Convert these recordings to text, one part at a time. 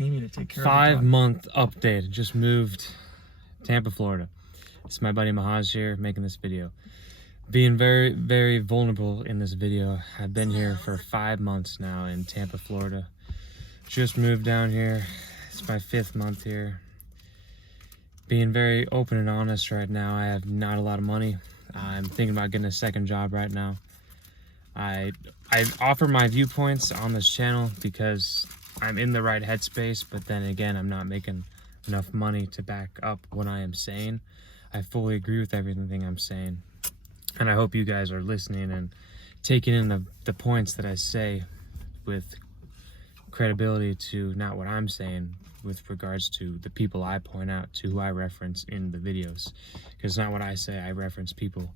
pay me to take care of 5-month update. Just moved Tampa, Florida. It's my buddy Mahaz here making this video. Being very, very vulnerable in this video. I've been here for 5 months now in Tampa, Florida. Just moved down here. It's my 5th month here. Being very open and honest right now, I have not a lot of money. I'm thinking about getting a second job right now. I offer my viewpoints on this channel because I'm in the right headspace, but then again, I'm not making enough money to back up what I am saying. I fully agree with everything I'm saying, and I hope you guys are listening and taking in the points that I say with credibility to not what I'm saying with regards to the people I point out to, who I reference in the videos, because it's not what I say, I reference people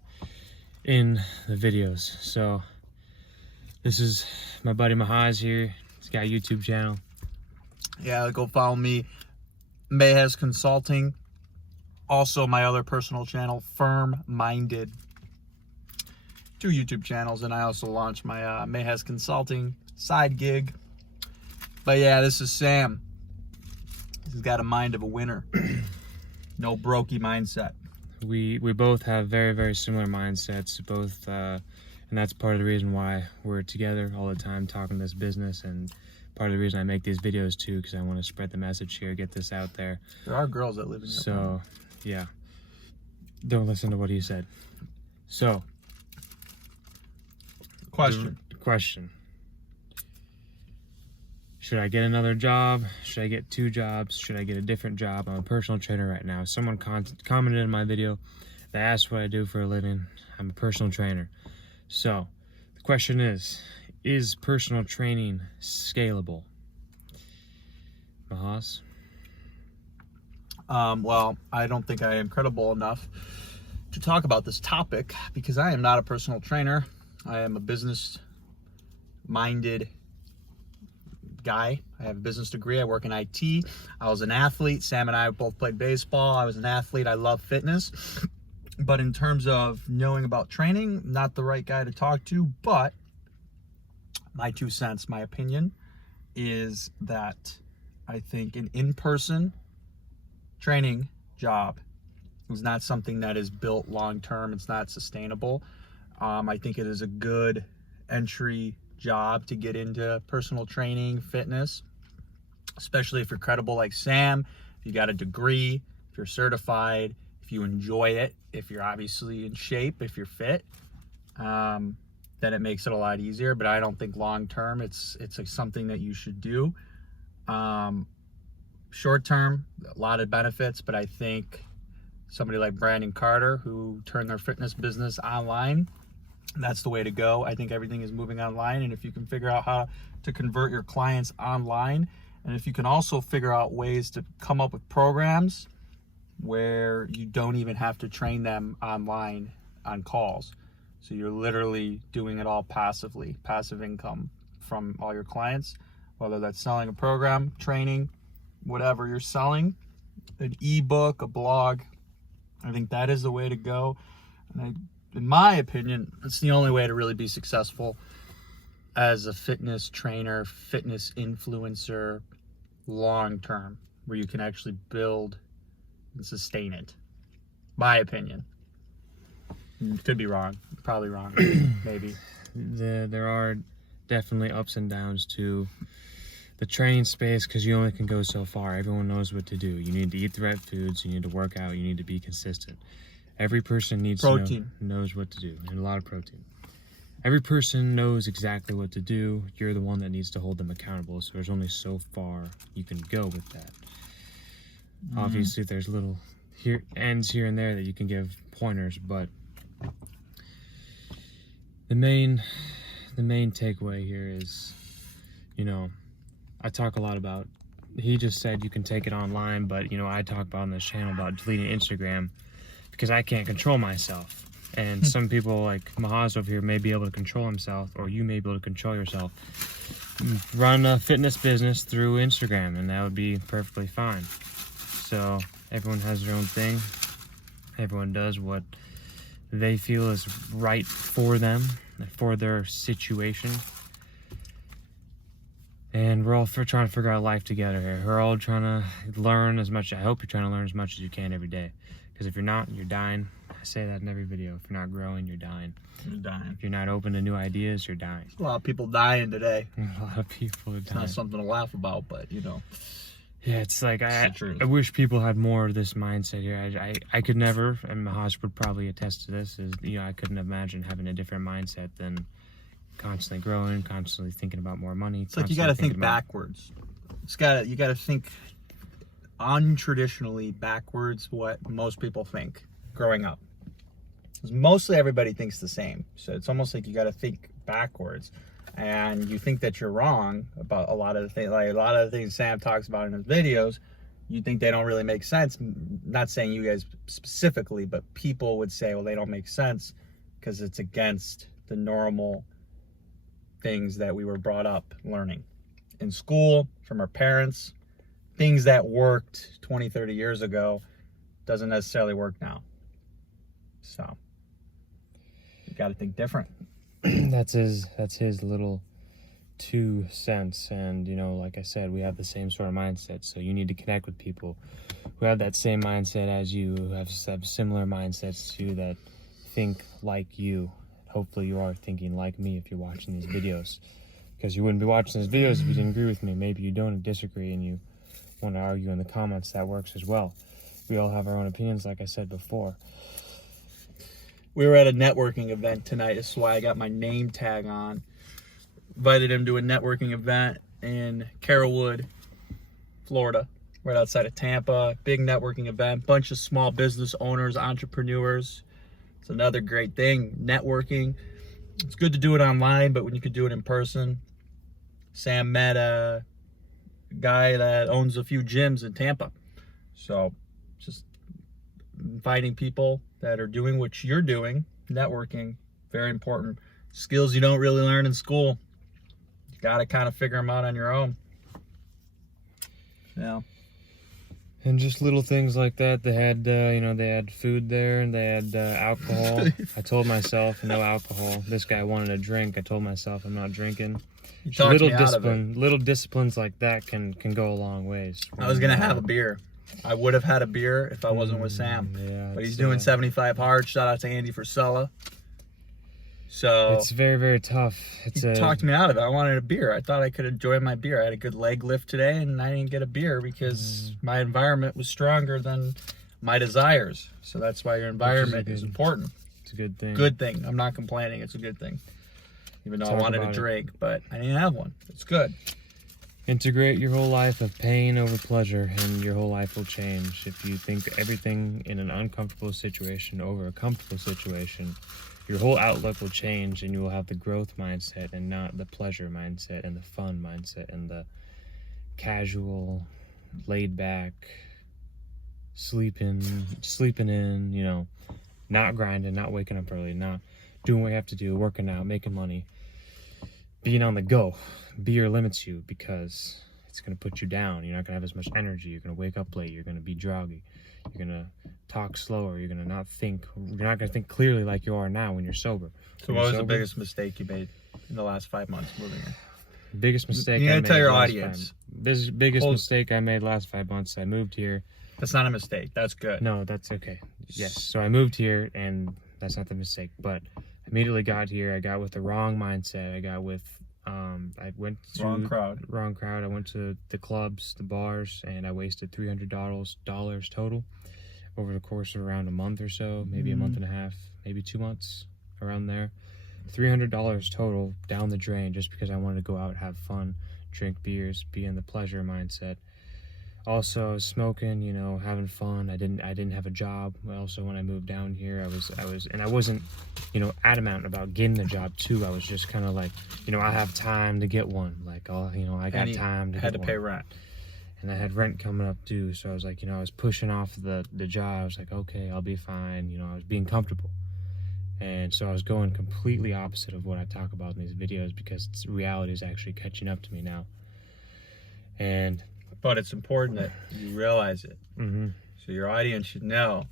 in the videos. So this is my buddy Mahaz here. He's got a YouTube channel. Yeah, go follow me, Mayhez Consulting. Also my other personal channel, Firm Minded. 2 YouTube channels, and I also launched my Mayhez Consulting side gig. But yeah, this is Sam. He's got a mind of a winner. No brokey mindset. We both have very, very similar mindsets, both, and that's part of the reason why we're together all the time talking this business, and part of the reason I make these videos too, because I want to spread the message here, get this out there. There are girls that live in your So, yeah. Don't listen to what he said. So, question. Should I get another job? Should I get 2 jobs? Should I get a different job? I'm a personal trainer right now. Someone commented in my video. They asked what I do for a living. I'm a personal trainer. So, the question is personal training scalable? Mahaz? Well, I don't think I am credible enough to talk about this topic because I am not a personal trainer. I am a business-minded guy. I have a business degree. I work in IT. I was an athlete. Sam and I both played baseball. I was an athlete. I love fitness. But in terms of knowing about training, not the right guy to talk to. But my 2 cents, my opinion, is that I think an in-person training job is not something that is built long-term. It's not sustainable. I think it is a good entry job to get into personal training, fitness, especially if you're credible like Sam, if you got a degree, if you're certified, if you enjoy it, if you're obviously in shape, if you're fit, then it makes it a lot easier. But I don't think long-term it's like something that you should do. Short-term, a lot of benefits, but I think somebody like Brandon Carter, who turned their fitness business online, that's the way to go. I think everything is moving online, and if you can figure out how to convert your clients online, and if you can also figure out ways to come up with programs where you don't even have to train them online on calls. So you're literally doing it all passively, passive income from all your clients, whether that's selling a program, training, whatever you're selling, an ebook, a blog. I think that is the way to go. And in my opinion, it's the only way to really be successful as a fitness trainer, fitness influencer, long term, where you can actually build and sustain it. My opinion. Could be wrong. Probably wrong. Maybe. There are definitely ups and downs to the training space because you only can go so far. Everyone knows what to do. You need to eat the right foods. You need to work out. You need to be consistent. Every person needs protein. Knows what to do, and a lot of protein. Every person knows exactly what to do. You're the one that needs to hold them accountable. So there's only so far you can go with that. Obviously, there's little ends here and there that you can give pointers, but the main takeaway here is, you know, I talk a lot about. He just said you can take it online, but you know, I talk about on this channel about deleting Instagram because I can't control myself. And some people like Mahaz over here may be able to control himself, or you may be able to control yourself. Run a fitness business through Instagram, and that would be perfectly fine. So everyone has their own thing. Everyone does what they feel is right for them, for their situation. And we're all trying to figure out life together here. We're all trying to learn as much. I hope you're trying to learn as much as you can every day. Because if you're not, you're dying. I say that in every video. If you're not growing, you're dying. You're dying. If you're not open to new ideas, you're dying. A lot of people dying today. A lot of people are It's dying. not something to laugh about, but you know. Yeah, it's like It's the truth. I wish people had more of this mindset here. I could never, and Mahaj would probably attest to this, is, you know, I couldn't imagine having a different mindset than constantly growing, constantly thinking about more money. It's like you got to think backwards. You got to think untraditionally backwards what most people think growing up. 'Cause mostly everybody thinks the same. So it's almost like you got to think backwards. And you think that you're wrong about a lot of the things, like a lot of the things Sam talks about in his videos. You think they don't really make sense. Not saying you guys specifically, but people would say, well, they don't make sense because it's against the normal things that we were brought up learning in school, from our parents. Things that worked 20, 30 years ago doesn't necessarily work now. So you got to think different. That's his little 2 cents. And, you know, like I said, we have the same sort of mindset. So you need to connect with people who have that same mindset as you, who have similar mindsets to you, that think like you. Hopefully you are thinking like me if you're watching these videos, because you wouldn't be watching these videos if you didn't agree with me. Maybe you don't disagree and you want to argue in the comments. That works as well. We all have our own opinions, like I said before. We were at a networking event tonight. This is why I got my name tag on. Invited him to a networking event in Carrollwood, Florida, right outside of Tampa. Big networking event. Bunch of small business owners, entrepreneurs. It's another great thing, networking. It's good to do it online, but when you could do it in person. Sam met a guy that owns a few gyms in Tampa. So just inviting people that are doing what you're doing, networking, very important. Skills you don't really learn in school. You got to kind of figure them out on your own. Yeah. And just little things like that. They had, you know, they had food there, and they had alcohol. I told myself no alcohol. This guy wanted a drink. I told myself I'm not drinking. You talked me out of it. Little disciplines like that can go a long ways. I was gonna have a beer. I would have had a beer if I wasn't with Sam. Yeah, But he's doing 75 hard. Shout out to Andy Frisella. So it's very, very tough. he talked me out of it. I wanted a beer. I thought I could enjoy my beer. I had a good leg lift today, and I didn't get a beer because my environment was stronger than my desires. So that's why your environment is important. It's a good thing. Good thing. I'm not complaining. It's a good thing. Even though I Talk wanted a about it. drink, but I didn't have one. It's good. Integrate your whole life of pain over pleasure, and your whole life will change. If you think everything in an uncomfortable situation over a comfortable situation, your whole outlook will change, and you will have the growth mindset and not the pleasure mindset and the fun mindset and the casual, laid back, sleeping in, you know, not grinding, not waking up early, not doing what you have to do, working out, making money, being on the go. Beer limits you because it's going to put you down. You're not going to have as much energy. You're going to wake up late. You're going to be groggy. You're going to talk slower. You're going to not think. You're not going to think clearly like you are now when you're sober. So what was the biggest mistake you made in the last 5 months moving here? Biggest mistake You I gotta made tell your last audience. Biggest mistake I made last 5 months. I moved here. That's not a mistake. That's good. No, that's okay. Yes. So I moved here, and that's not the mistake. But I immediately got here. I got with the wrong mindset. I went to Wrong crowd. I went to the clubs, the bars, and I wasted $300 total over the course of around a month or so, maybe a month and a half, maybe 2 months, around there. $300 total down the drain just because I wanted to go out, have fun, drink beers, be in the pleasure mindset. Also, I was smoking, you know, having fun. I didn't have a job. Also, when I moved down here, I wasn't, you know, adamant about getting a job too. I was just kind of like, you know, I have time to get one. Like, oh, you know, I got time to had get to pay one. rent. And I had rent coming up due, so I was like, you know, I was pushing off the job. I was like, okay, I'll be fine. You know, I was being comfortable. And so I was going completely opposite of what I talk about in these videos because reality is actually catching up to me now. But it's important that you realize it. Mm-hmm. So your audience should know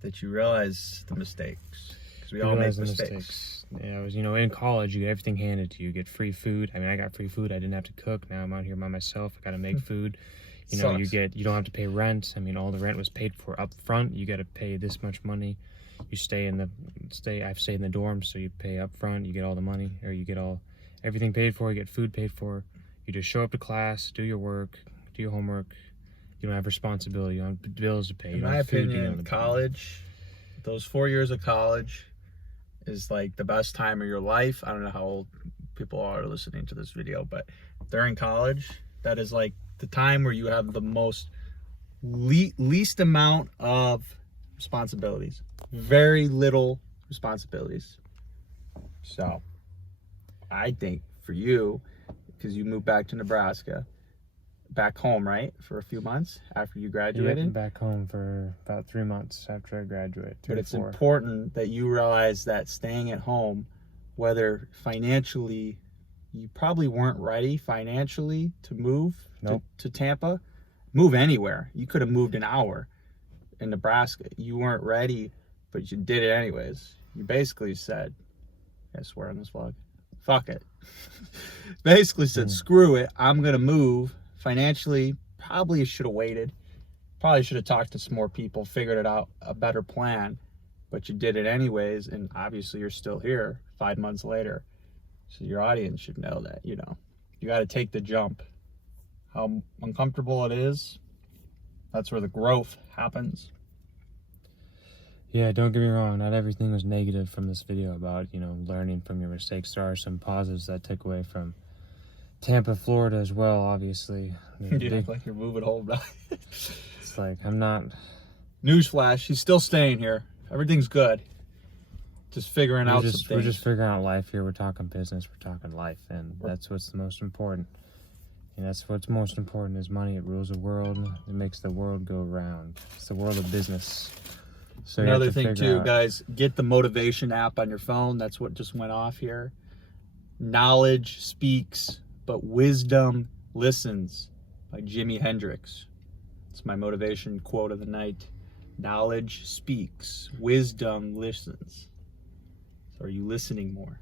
that you realize the mistakes. because we all make realize the mistakes. Yeah, I was, in college, you get everything handed to you. You get free food. I mean, I got free food. I didn't have to cook. Now I'm out here by myself. I got to make food. You Sucks. you don't have to pay rent. I mean, all the rent was paid for up front. You got to pay this much money. You I've stayed in the dorms, so you pay up front. You get all the money, or you get everything paid for. You get food paid for. You just show up to class, do your work, do your homework. You don't have responsibility. You don't have bills to pay. In my opinion, college, those 4 years of college is like the best time of your life. I don't know how old people are listening to this video, but during college, that is like the time where you have the most least amount of responsibilities. Very little responsibilities. So I think for you, because you moved back to Nebraska, back home, right, for a few months after you graduated. Yeah, back home for about 3 months after I graduated. But it's important that you realize that staying at home, whether financially, you probably weren't ready financially to move to Tampa, move anywhere. You could have moved an hour in Nebraska. You weren't ready, but you did it anyways. You basically said, I swear on this vlog, fuck it. Basically said, screw it, I'm gonna move. Financially, probably should have waited. Probably should have talked to some more people, figured it out, a better plan. But you did it anyways, and obviously you're still here 5 months later. So your audience should know that, you got to take the jump. How uncomfortable it is, that's where the growth happens. Yeah, don't get me wrong. Not everything was negative from this video about, learning from your mistakes. There are some positives that I took away from Tampa, Florida as well, obviously. Like you're moving home now. It's like, I'm not... Newsflash, she's still staying here. Everything's good. Just figuring out some things. We're just figuring out life here. We're talking business. We're talking life. And that's what's the most important. And that's what's most important is money. It rules the world. It makes the world go round. It's the world of business. So another thing too, guys, get the motivation app on your phone. That's what just went off here. Knowledge speaks, but wisdom listens, by Jimi Hendrix. It's my motivation quote of the night. Knowledge speaks, wisdom listens. So are you listening more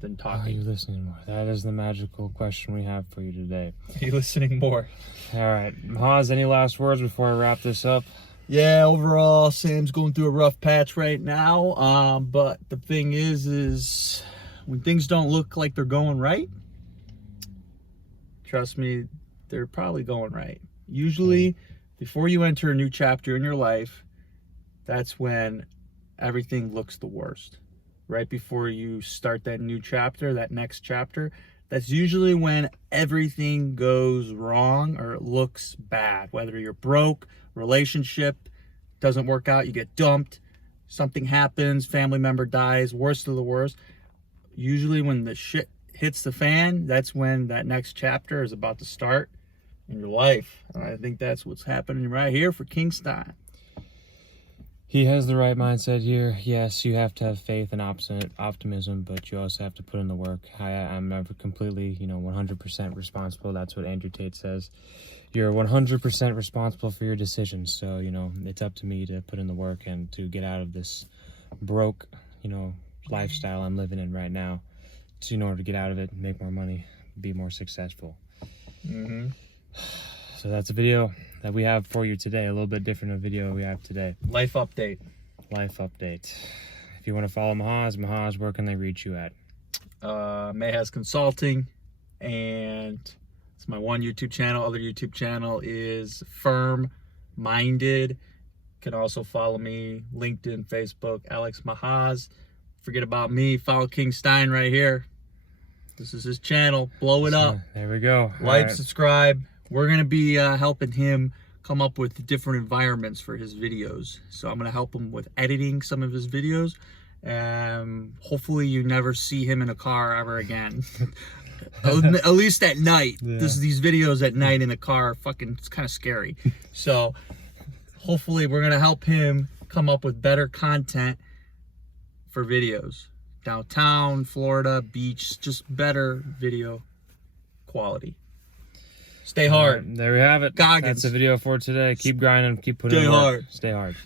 than talking? Are you listening more? That is the magical question we have for you today. Are you listening more? All right, Mahaz, any last words before I wrap this up? Yeah, overall, Sam's going through a rough patch right now. But the thing is when things don't look like they're going right, trust me, they're probably going right. Usually, before you enter a new chapter in your life, that's when everything looks the worst. Right before you start that new chapter, that next chapter, that's usually when everything goes wrong or it looks bad. Whether you're broke, relationship doesn't work out, you get dumped, something happens, family member dies, worst of the worst. Usually when the shit hits the fan, that's when that next chapter is about to start in your life. And I think that's what's happening right here for King Stein. He has the right mindset here. Yes, you have to have faith and optimism, but you also have to put in the work. I'm never completely, 100% responsible. That's what Andrew Tate says. You're 100% responsible for your decisions. So, it's up to me to put in the work and to get out of this broke, lifestyle I'm living in right now. So in order to get out of it, make more money, be more successful. So that's a video that we have for you today. A little bit different of video we have today. Life update. Life update. If you want to follow Mahaz, where can they reach you at? Mahaz Consulting, and it's my one YouTube channel. Other YouTube channel is Firm Minded. You can also follow me, LinkedIn, Facebook, Alex Mahaz. Forget about me, follow King Stein right here. This is his channel. Blow it up. There we go. Like, subscribe. We're going to be helping him come up with different environments for his videos. So I'm going to help him with editing some of his videos. Hopefully you never see him in a car ever again. At least at night. Yeah. These videos at night in the car are it's kind of scary. So hopefully we're going to help him come up with better content for videos. Downtown, Florida, beach, just better video quality. Stay hard. There we have it. Goggins. That's the video for today. Keep grinding. Keep putting in work. hard. Stay hard.